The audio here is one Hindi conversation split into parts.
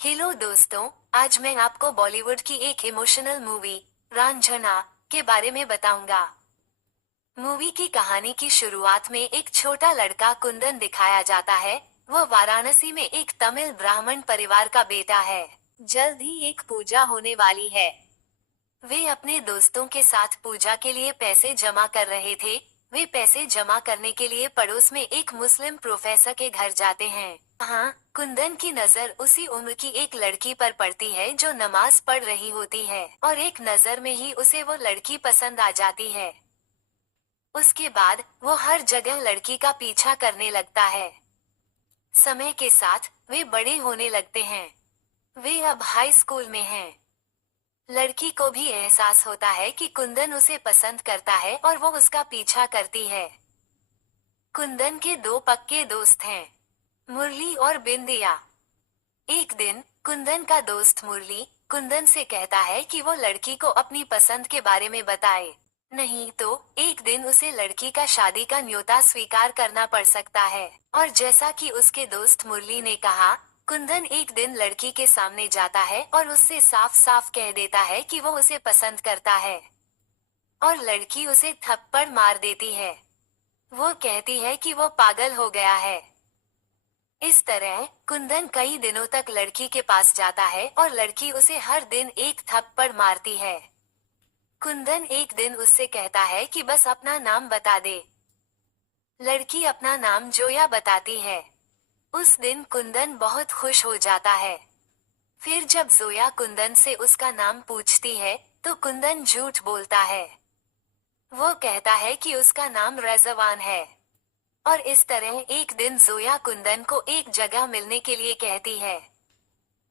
हेलो दोस्तों, आज मैं आपको बॉलीवुड की एक इमोशनल मूवी रांझना के बारे में बताऊंगा। मूवी की कहानी की शुरुआत में एक छोटा लड़का कुंदन दिखाया जाता है। वह वाराणसी में एक तमिल ब्राह्मण परिवार का बेटा है। जल्द ही एक पूजा होने वाली है। वे अपने दोस्तों के साथ पूजा के लिए पैसे जमा कर रहे थे। वे पैसे जमा करने के लिए पड़ोस में एक मुस्लिम प्रोफेसर के घर जाते हैं। हाँ, कुंदन की नजर उसी उम्र की एक लड़की पर पड़ती है जो नमाज पढ़ रही होती है और एक नजर में ही उसे वो लड़की पसंद आ जाती है। उसके बाद वो हर जगह लड़की का पीछा करने लगता है। समय के साथ वे बड़े होने लगते हैं। वे अब हाई स्कूल में हैं। लड़की को भी एहसास होता है कि कुंदन उसे पसंद करता है और वो उसका पीछा करती है। कुंदन के दो पक्के दोस्त हैं, मुरली और बिंदिया। एक दिन कुंदन का दोस्त मुरली कुंदन से कहता है कि वो लड़की को अपनी पसंद के बारे में बताए, नहीं तो एक दिन उसे लड़की का शादी का न्योता स्वीकार करना पड़ सकता है। और जैसा कि उसके दोस्त मुरली ने कहा, कुंदन एक दिन लड़की के सामने जाता है और उससे साफ साफ कह देता है कि वो उसे पसंद करता है और लड़की उसे थप्पड़ मार देती है। वो कहती है कि वो पागल हो गया है। इस तरह कुंदन कई दिनों तक लड़की के पास जाता है और लड़की उसे हर दिन एक थप्पड़ मारती है। कुंदन एक दिन उससे कहता है कि बस अपना नाम बता दे। लड़की अपना नाम जोया बताती है। उस दिन कुंदन बहुत खुश हो जाता है। फिर जब जोया कुंदन से उसका नाम पूछती है, तो कुंदन झूठ बोलता है। वो कहता है कि उसका नाम रज़वान है। और इस तरह एक दिन जोया कुंदन को एक जगह मिलने के लिए कहती है।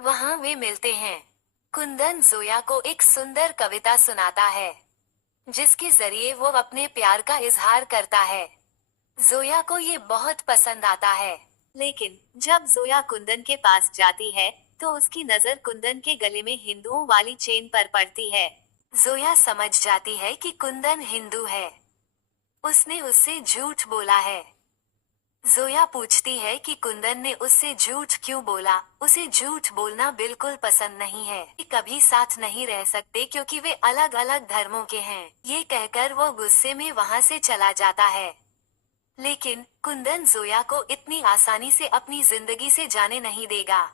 वहां वे मिलते हैं। कुंदन जोया को एक सुंदर कविता सुनाता है, जिसके जरिए वो अपने प्यार का इजहार करता है। जोया को ये बहुत पसंद आता है। लेकिन जब जोया कुंदन के पास जाती है, तो उसकी नजर कुंदन के गले में हिंदुओं वाली चेन पर पड़ती है। जोया समझ जाती है कि कुंदन हिंदू है। उसने उससे झूठ बोला है। जोया पूछती है कि कुंदन ने उससे झूठ क्यों बोला। उसे झूठ बोलना बिल्कुल पसंद नहीं है। कभी साथ नहीं रह सकते क्योंकि वे अलग अलग धर्मों के हैं। ये कहकर वो गुस्से में वहां से चला जाता है। लेकिन कुंदन जोया को इतनी आसानी से अपनी जिंदगी से जाने नहीं देगा।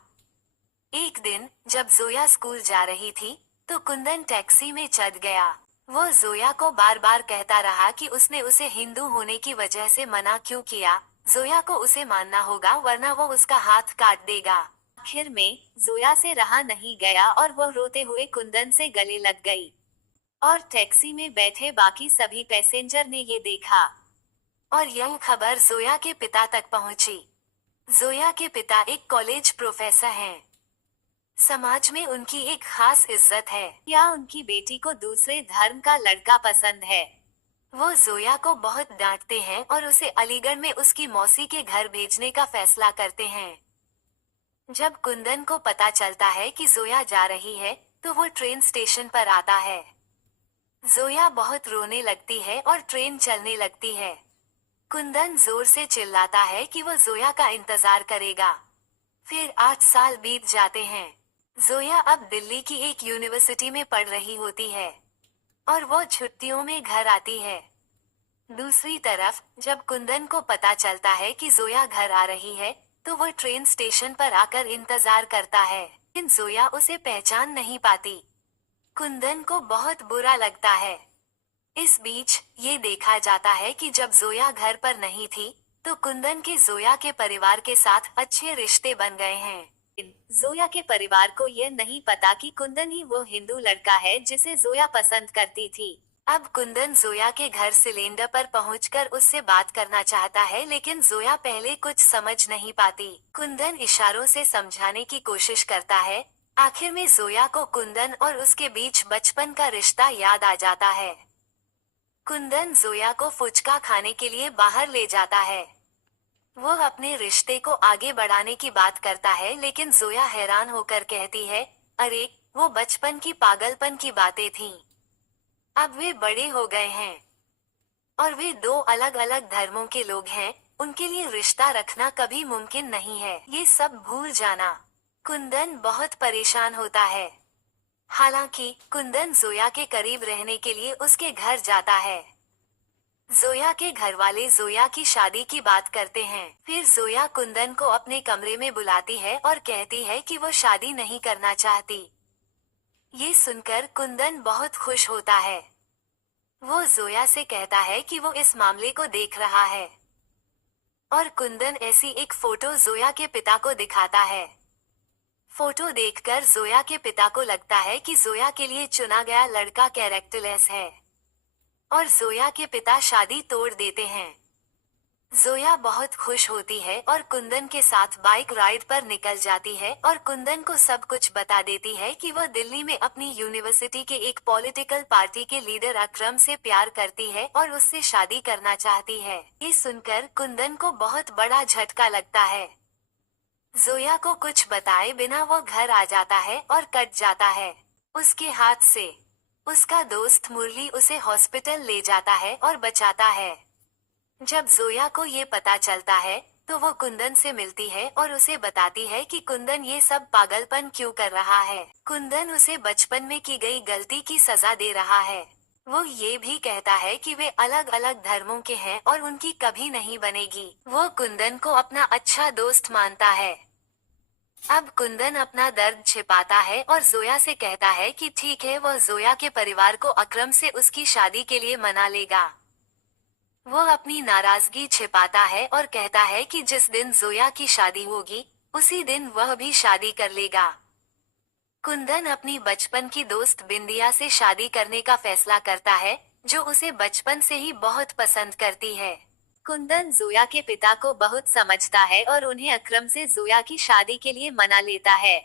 एक दिन जब जोया स्कूल जा रही थी, तो कुंदन टैक्सी में चढ़ गया। वो जोया को बार बार कहता रहा कि उसने उसे हिंदू होने की वजह से मना क्यों किया। जोया को उसे मानना होगा वरना वो उसका हाथ काट देगा। आखिर में जोया से रहा नहीं गया और वो रोते हुए कुंदन से गले लग गई। और टैक्सी में बैठे बाकी सभी पैसेंजर ने ये देखा और यह खबर जोया के पिता तक पहुंची। जोया के पिता एक कॉलेज प्रोफेसर हैं। समाज में उनकी एक खास इज्जत है। या उनकी बेटी को दूसरे धर्म का लड़का पसंद है। वो जोया को बहुत डांटते हैं और उसे अलीगढ़ में उसकी मौसी के घर भेजने का फैसला करते हैं। जब कुंदन को पता चलता है कि जोया जा रही है, तो वो ट्रेन स्टेशन पर आता है। जोया बहुत रोने लगती है और ट्रेन चलने लगती है। कुंदन जोर से चिल्लाता है कि वो जोया का इंतजार करेगा। फिर 8 साल बीत जाते हैं। जोया अब दिल्ली की एक यूनिवर्सिटी में पढ़ रही होती है और वो छुट्टियों में घर आती है। दूसरी तरफ जब कुंदन को पता चलता है कि जोया घर आ रही है, तो वो ट्रेन स्टेशन पर आकर इंतजार करता है, लेकिन जोया उसे पहचान नहीं पाती। कुंदन को बहुत बुरा लगता है। इस बीच ये देखा जाता है कि जब जोया घर पर नहीं थी, तो कुंदन के जोया के परिवार के साथ अच्छे रिश्ते बन गए हैं। जोया के परिवार को यह नहीं पता कि कुंदन ही वो हिंदू लड़का है जिसे जोया पसंद करती थी। अब कुंदन जोया के घर सिलेंडर पर पहुंचकर उससे बात करना चाहता है, लेकिन जोया पहले कुछ समझ नहीं पाती। कुंदन इशारों से समझाने की कोशिश करता है। आखिर में जोया को कुंदन और उसके बीच बचपन का रिश्ता याद आ जाता है। कुंदन जोया को फुचका खाने के लिए बाहर ले जाता है। वो अपने रिश्ते को आगे बढ़ाने की बात करता है, लेकिन जोया हैरान होकर कहती है, अरे वो बचपन की पागलपन की बातें थीं। अब वे बड़े हो गए हैं और वे दो अलग अलग धर्मों के लोग हैं। उनके लिए रिश्ता रखना कभी मुमकिन नहीं है। ये सब भूल जाना। कुंदन बहुत परेशान होता है। हालांकि कुंदन जोया के करीब रहने के लिए उसके घर जाता है। जोया के घर वाले जोया की शादी की बात करते हैं। फिर जोया कुंदन को अपने कमरे में बुलाती है और कहती है कि वो शादी नहीं करना चाहती। ये सुनकर कुंदन बहुत खुश होता है। वो जोया से कहता है कि वो इस मामले को देख रहा है और कुंदन ऐसी एक फोटो जोया के पिता को दिखाता है। फोटो देखकर जोया के पिता को लगता है कि जोया के लिए चुना गया लड़का कैरेक्टरलेस है और जोया के पिता शादी तोड़ देते हैं। जोया बहुत खुश होती है और कुंदन के साथ बाइक राइड पर निकल जाती है और कुंदन को सब कुछ बता देती है कि वह दिल्ली में अपनी यूनिवर्सिटी के एक पॉलिटिकल पार्टी के लीडर अकरम से प्यार करती है और उससे शादी करना चाहती है। ये सुनकर कुंदन को बहुत बड़ा झटका लगता है। जोया को कुछ बताए बिना वो घर आ जाता है और कट जाता है। उसके हाथ से उसका दोस्त मुरली उसे हॉस्पिटल ले जाता है और बचाता है। जब जोया को ये पता चलता है तो वो कुंदन से मिलती है और उसे बताती है कि कुंदन ये सब पागलपन क्यों कर रहा है। कुंदन उसे बचपन में की गई गलती की सजा दे रहा है। वो ये भी कहता है कि वे अलग अलग धर्मों के हैं और उनकी कभी नहीं बनेगी। वो कुंदन को अपना अच्छा दोस्त मानता है। अब कुंदन अपना दर्द छिपाता है और जोया से कहता है कि ठीक है, वह जोया के परिवार को अकरम से उसकी शादी के लिए मना लेगा। वो अपनी नाराजगी छिपाता है और कहता है कि जिस दिन जोया की शादी होगी उसी दिन वह भी शादी कर लेगा। कुंदन अपनी बचपन की दोस्त बिंदिया से शादी करने का फैसला करता है, जो उसे बचपन से ही बहुत पसंद करती है। कुंदन जोया के पिता को बहुत समझता है और उन्हें अकरम से जोया की शादी के लिए मना लेता है।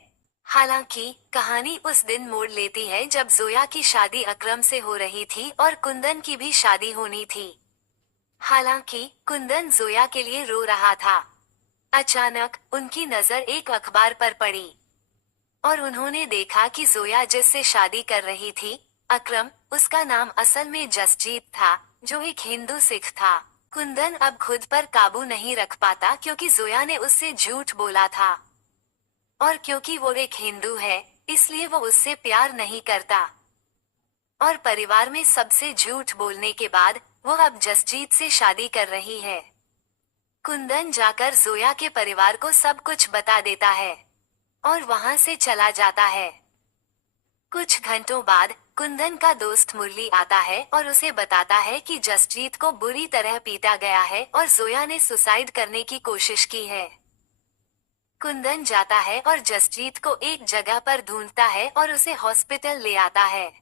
हालांकि कहानी उस दिन मोड़ लेती है जब जोया की शादी अकरम से हो रही थी और कुंदन की भी शादी होनी थी। हालांकि कुंदन जोया के लिए रो रहा था। अचानक उनकी नजर एक अखबार पर पड़ी और उन्होंने देखा कि जोया जिससे शादी कर रही थी, अकरम, उसका नाम असल में जसजीत था, जो एक हिंदू सिख था। कुंदन अब खुद पर काबू नहीं रख पाता क्योंकि जोया ने उससे झूठ बोला था और क्योंकि वो एक हिंदू है इसलिए वो उससे प्यार नहीं करता और परिवार में सबसे झूठ बोलने के बाद वो अब जसजीत से शादी कर रही है। कुंदन जाकर जोया के परिवार को सब कुछ बता देता है और वहां से चला जाता है। कुछ घंटों बाद कुंदन का दोस्त मुरली आता है और उसे बताता है कि जसजीत को बुरी तरह पीटा गया है और जोया ने सुसाइड करने की कोशिश की है। कुंदन जाता है और जसजीत को एक जगह पर ढूंढता है और उसे हॉस्पिटल ले आता है।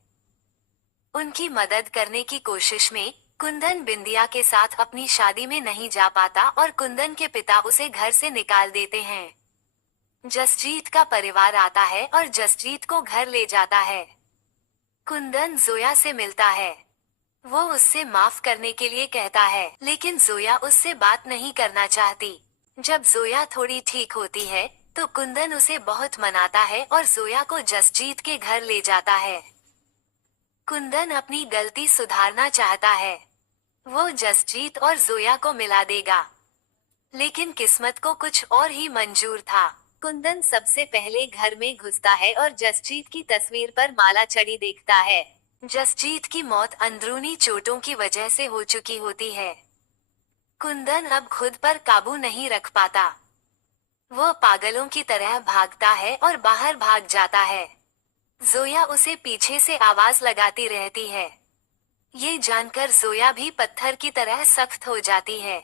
उनकी मदद करने की कोशिश में कुंदन बिंदिया के साथ अपनी शादी में नहीं जा पाता और कुंदन के पिता उसे घर से निकाल देते हैं। जसजीत का परिवार आता है और जसजीत को घर ले जाता है। कुंदन जोया से मिलता है। वो उससे माफ करने के लिए कहता है, लेकिन जोया उससे बात नहीं करना चाहती। जब जोया थोड़ी ठीक होती है तो कुंदन उसे बहुत मनाता है और जोया को जसजीत के घर ले जाता है। कुंदन अपनी गलती सुधारना चाहता है। वो जसजीत और जोया को मिला देगा, लेकिन किस्मत को कुछ और ही मंजूर था। कुंदन सबसे पहले घर में घुसता है और जसजीत की तस्वीर पर माला चढ़ी देखता है। जसजीत की मौत अंदरूनी चोटों की वजह से हो चुकी होती है। कुंदन अब खुद पर काबू नहीं रख पाता। वो पागलों की तरह भागता है और बाहर भाग जाता है। जोया उसे पीछे से आवाज लगाती रहती है। ये जानकर जोया भी पत्थर की तरह सख्त हो जाती है।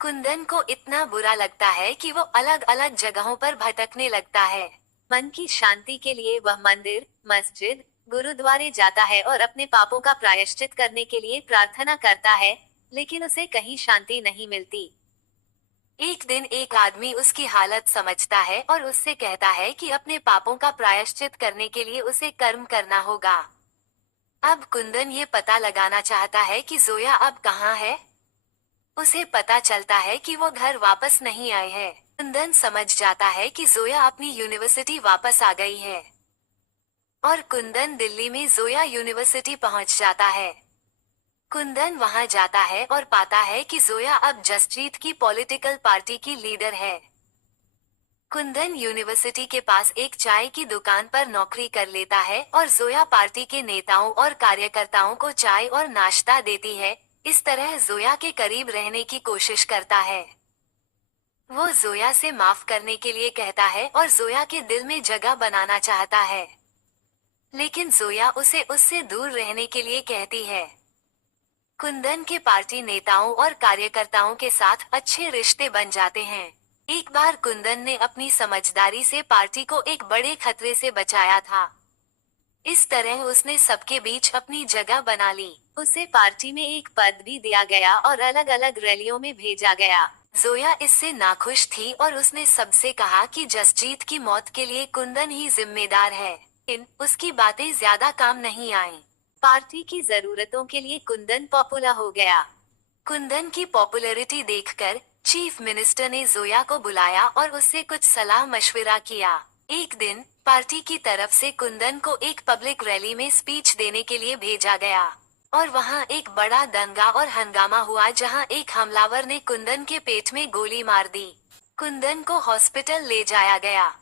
कुंदन को इतना बुरा लगता है कि वो अलग अलग जगहों पर भटकने लगता है। मन की शांति के लिए वह मंदिर, मस्जिद, गुरुद्वारे जाता है और अपने पापों का प्रायश्चित करने के लिए प्रार्थना करता है, लेकिन उसे कहीं शांति नहीं मिलती। एक दिन एक आदमी उसकी हालत समझता है और उससे कहता है कि अपने पापों का प्रायश्चित करने के लिए उसे कर्म करना होगा। अब कुंदन ये पता लगाना चाहता है कि जोया अब कहाँ है। उसे पता चलता है कि वो घर वापस नहीं आए हैं। कुंदन समझ जाता है कि जोया अपनी यूनिवर्सिटी वापस आ गई है और कुंदन दिल्ली में जोया यूनिवर्सिटी पहुंच जाता है। कुंदन वहां जाता है और पाता है कि जोया अब जसजीत की पॉलिटिकल पार्टी की लीडर है। कुंदन यूनिवर्सिटी के पास एक चाय की दुकान पर नौकरी कर लेता है और जोया पार्टी के नेताओं और कार्यकर्ताओं को चाय और नाश्ता देती है। इस तरह जोया के करीब रहने की कोशिश करता है। वो जोया से माफ करने के लिए कहता है और जोया के दिल में जगह बनाना चाहता है, लेकिन जोया उसे उससे दूर रहने के लिए कहती है। कुंदन के पार्टी नेताओं और कार्यकर्ताओं के साथ अच्छे रिश्ते बन जाते हैं। एक बार कुंदन ने अपनी समझदारी से पार्टी को एक बड़े खतरे से बचाया था। इस तरह उसने सबके बीच अपनी जगह बना ली। उसे पार्टी में एक पद भी दिया गया और अलग अलग रैलियों में भेजा गया। जोया इससे नाखुश थी और उसने सबसे कहा कि जसजीत की मौत के लिए कुंदन ही जिम्मेदार है। लेकिन उसकी बातें ज्यादा काम नहीं आईं। पार्टी की जरूरतों के लिए कुंदन पॉपुलर हो गया। कुंदन की पॉपुलैरिटी देखकर चीफ मिनिस्टर ने जोया को बुलाया और उससे कुछ सलाह मशविरा किया। एक दिन पार्टी की तरफ से कुंदन को एक पब्लिक रैली में स्पीच देने के लिए भेजा गया और वहां एक बड़ा दंगा और हंगामा हुआ, जहां एक हमलावर ने कुंदन के पेट में गोली मार दी। कुंदन को हॉस्पिटल ले जाया गया।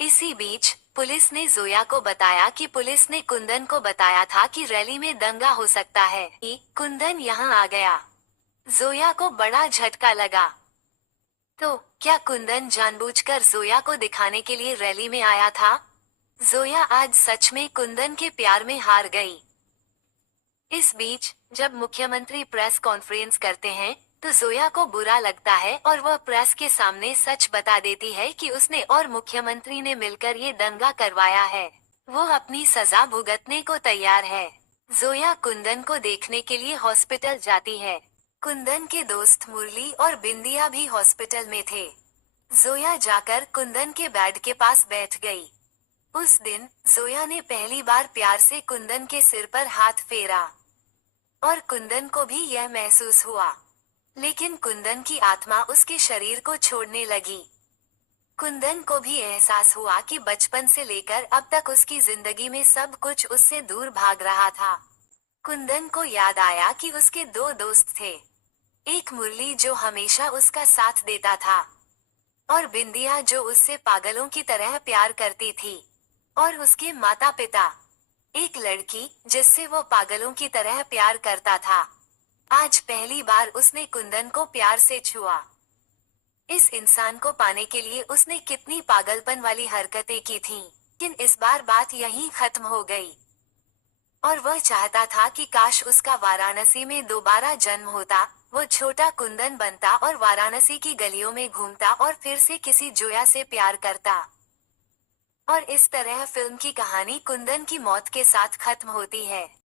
इसी बीच पुलिस ने जोया को बताया कि पुलिस ने कुंदन को बताया था कि रैली में दंगा हो सकता है। कुंदन यहाँ आ गया। जोया को बड़ा झटका लगा। तो क्या कुंदन जानबूझकर जोया को दिखाने के लिए रैली में आया था? जोया आज सच में कुंदन के प्यार में हार गई। इस बीच जब मुख्यमंत्री प्रेस कॉन्फ्रेंस करते हैं तो जोया को बुरा लगता है और वह प्रेस के सामने सच बता देती है कि उसने और मुख्यमंत्री ने मिलकर ये दंगा करवाया है। वो अपनी सजा भुगतने को तैयार है। जोया कुंदन को देखने के लिए हॉस्पिटल जाती है। कुंदन के दोस्त मुरली और बिंदिया भी हॉस्पिटल में थे। जोया जाकर कुंदन के बेड के पास बैठ गई। उस दिन जोया ने पहली बार प्यार से कुंदन के सिर पर हाथ फेरा और कुंदन को भी यह महसूस हुआ, लेकिन कुंदन की आत्मा उसके शरीर को छोड़ने लगी। कुंदन को भी एहसास हुआ कि बचपन से लेकर अब तक उसकी जिंदगी में सब कुछ उससे दूर भाग रहा था। कुंदन को याद आया कि उसके दो दोस्त थे, एक मुरली जो हमेशा उसका साथ देता था और बिंदिया जो उससे पागलों की तरह प्यार करती थी, और उसके माता पिता, एक लड़की जिससे वो पागलों की तरह प्यार करता था। आज पहली बार उसने कुंदन को प्यार से छुआ। इस इंसान को पाने के लिए उसने कितनी पागलपन वाली हरकतें की थीं, लेकिन इस बार बात यहीं खत्म हो गई और वह चाहता था कि काश उसका वाराणसी में दोबारा जन्म होता। वो छोटा कुंदन बनता और वाराणसी की गलियों में घूमता और फिर से किसी जोया से प्यार करता। और इस तरह फिल्म की कहानी कुंदन की मौत के साथ खत्म होती है।